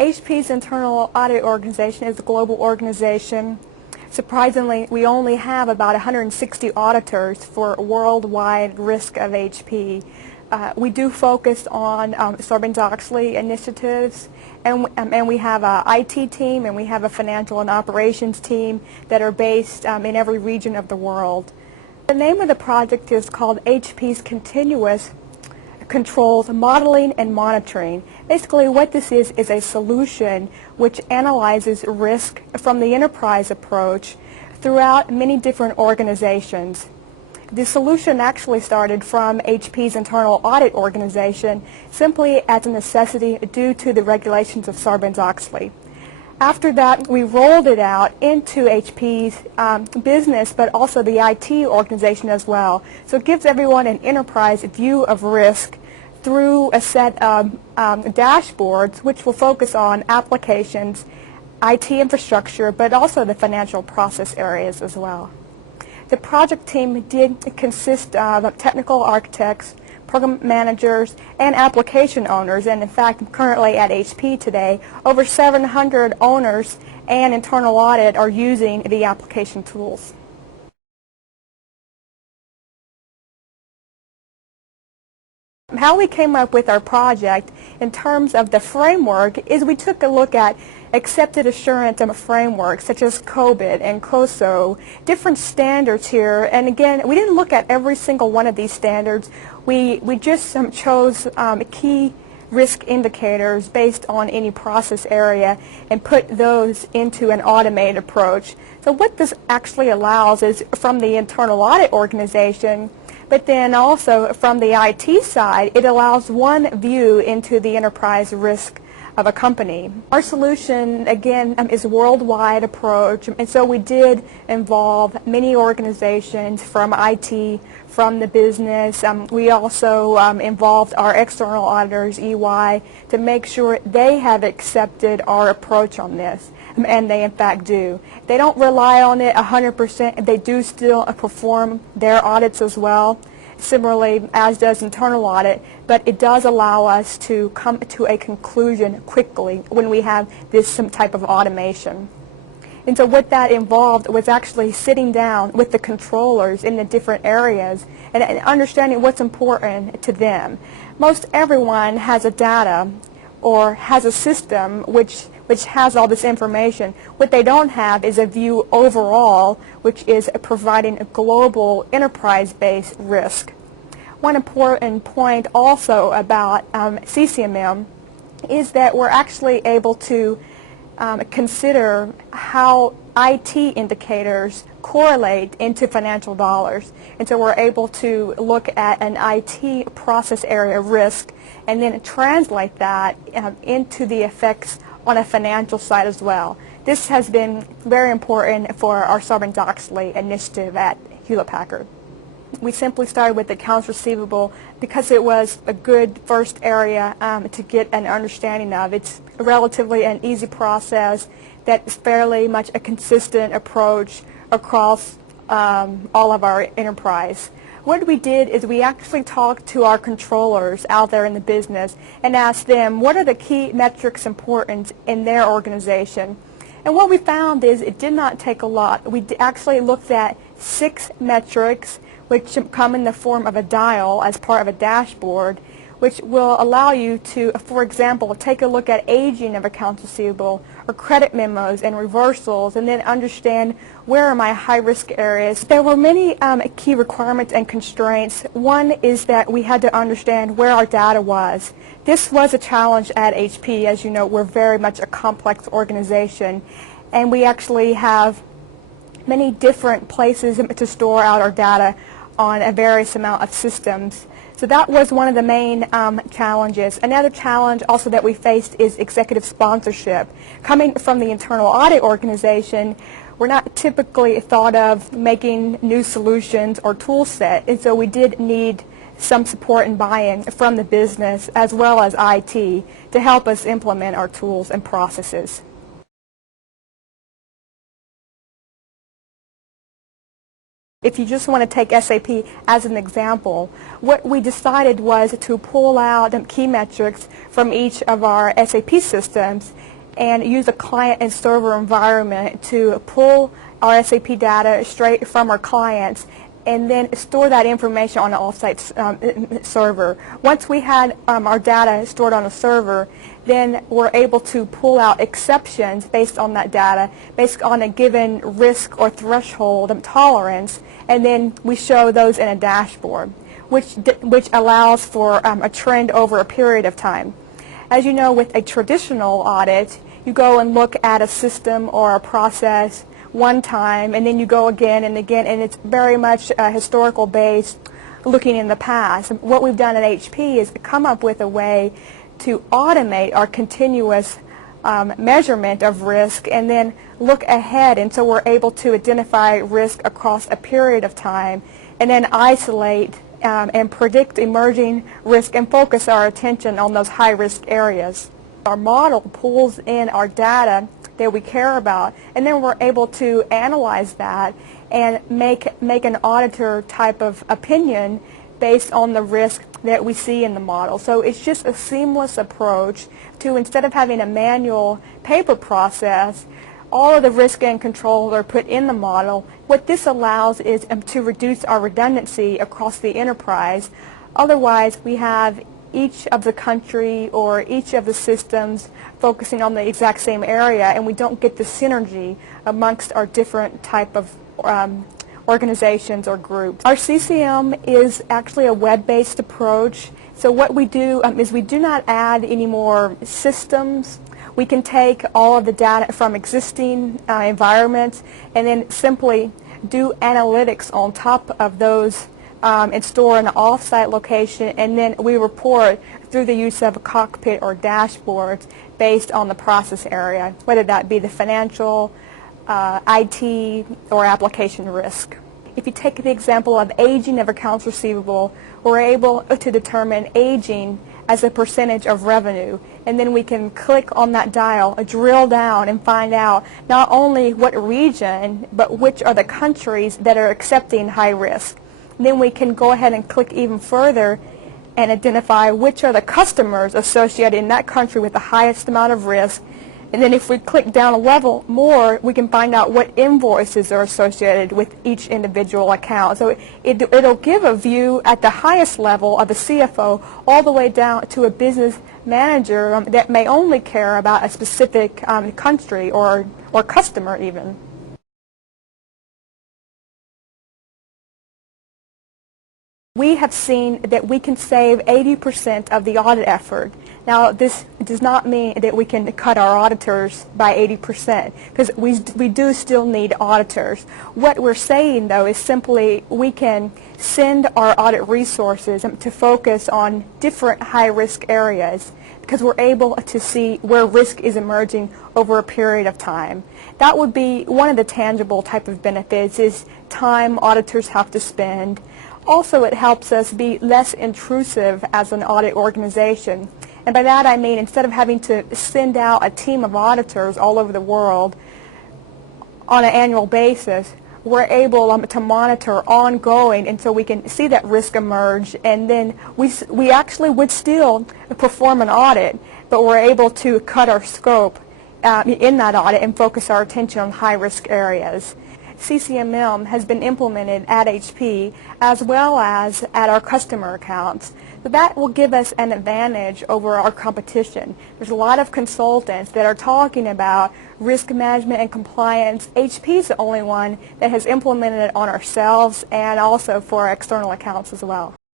HP's internal audit organization is a global organization. Surprisingly, we only have about 160 auditors for worldwide risk of HP. We do focus on Sarbanes Oxley initiatives, and we have an IT team and we have a financial and operations team that are based in every region of the world. The name of the project is called HP's Continuous Controls Modeling and Monitoring. Basically what this is a solution which analyzes risk from the enterprise approach throughout many different organizations. The solution actually started from HP's internal audit organization simply as a necessity due to the regulations of Sarbanes Oxley. After that, we rolled it out into HP's business, but also the IT organization as well. So it gives everyone an enterprise view of risk through a set of dashboards which will focus on applications, IT infrastructure, but also the financial process areas as well. The project team did consist of technical architects, program managers, and application owners, and in fact currently at HP today over 700 owners and internal audit are using the application tools. How we came up with our project in terms of the framework is we took a look at accepted assurance frameworks such as COBIT and COSO, different standards here, and again we didn't look at every single one of these standards. We just chose key risk indicators based on any process area and put those into an automated approach. So what this actually allows is from the internal audit organization, but then also from the IT side, it allows one view into the enterprise risk of a company. Our solution, again, is a worldwide approach, and so we did involve many organizations from IT, from the business. We also involved our external auditors, EY, to make sure they have accepted our approach on this, and they in fact do. They don't rely on it 100%. They do still perform their audits as well, similarly as does internal audit, but it does allow us to come to a conclusion quickly when we have some type of automation. And so what that involved was actually sitting down with the controllers in the different areas and understanding what's important to them. Most everyone has a data or has a system which has all this information. What they don't have is a view overall, which is providing a global enterprise-based risk. One important point also about CCMM is that we're actually able to consider how IT indicators correlate into financial dollars. And so we're able to look at an IT process area risk and then translate that into the effects on a financial side as well. This has been very important for our Sarbanes Oxley initiative at Hewlett-Packard. We simply started with accounts receivable because it was a good first area to get an understanding of. It's relatively an easy process that is fairly much a consistent approach across all of our enterprise. What we did is we actually talked to our controllers out there in the business and asked them what are the key metrics important in their organization. And what we found is it did not take a lot. We actually looked at 6 metrics which come in the form of a dial as part of a dashboard, which will allow you to, for example, take a look at aging of accounts receivable or credit memos and reversals and then understand where are my high-risk areas. There were many key requirements and constraints. One is that we had to understand where our data was. This was a challenge at HP. As you know, we're very much a complex organization, and we actually have many different places to store out our data on a various amount of systems. So that was one of the main challenges. Another challenge also that we faced is executive sponsorship. Coming from the internal audit organization, we're not typically thought of making new solutions or tool set, and so we did need some support and buy-in from the business as well as IT to help us implement our tools and processes. If you just want to take SAP as an example, what we decided was to pull out key metrics from each of our SAP systems and use a client and server environment to pull our SAP data straight from our clients and then store that information on an offsite server. Once we had our data stored on a server, then we're able to pull out exceptions based on that data, based on a given risk or threshold tolerance, and then we show those in a dashboard, which allows for a trend over a period of time. As you know, with a traditional audit, you go and look at a system or a process one time, and then you go again and again, and it's very much historical based, looking in the past. What we've done at HP is come up with a way to automate our continuous measurement of risk and then look ahead, and so we're able to identify risk across a period of time and then isolate and predict emerging risk and focus our attention on those high-risk areas. Our model pulls in our data that we care about, and then we're able to analyze that and make an auditor type of opinion based on the risk that we see in the model. So it's just a seamless approach to, instead of having a manual paper process, all of the risk and controls are put in the model. What this allows is to reduce our redundancy across the enterprise. Otherwise, we have each of the country or each of the systems focusing on the exact same area, and we don't get the synergy amongst our different type of organizations or groups. Our CCM is actually a web-based approach. So what we do is we do not add any more systems. We can take all of the data from existing environments and then simply do analytics on top of those and store in an off-site location, and then we report through the use of a cockpit or dashboards based on the process area, whether that be the financial, IT, or application risk. If you take the example of aging of accounts receivable, we're able to determine aging as a percentage of revenue, and then we can click on that dial, drill down, and find out not only what region, but which are the countries that are accepting high risk. Then we can go ahead and click even further and identify which are the customers associated in that country with the highest amount of risk. And then if we click down a level more, we can find out what invoices are associated with each individual account. So it'll give a view at the highest level of a CFO all the way down to a business manager that may only care about a specific country or customer even. We have seen that we can save 80% of the audit effort. Now, this does not mean that we can cut our auditors by 80%, because we do still need auditors. What we're saying, though, is simply we can send our audit resources to focus on different high-risk areas, because we're able to see where risk is emerging over a period of time. That would be one of the tangible type of benefits, is time auditors have to spend. Also, it helps us be less intrusive as an audit organization. And by that I mean, instead of having to send out a team of auditors all over the world on an annual basis, we're able to monitor ongoing, and so we can see that risk emerge, and then we actually would still perform an audit, but we're able to cut our scope in that audit and focus our attention on high-risk areas. CCMM has been implemented at HP as well as at our customer accounts. So that will give us an advantage over our competition. There's a lot of consultants that are talking about risk management and compliance. HP is the only one that has implemented it on ourselves and also for our external accounts as well.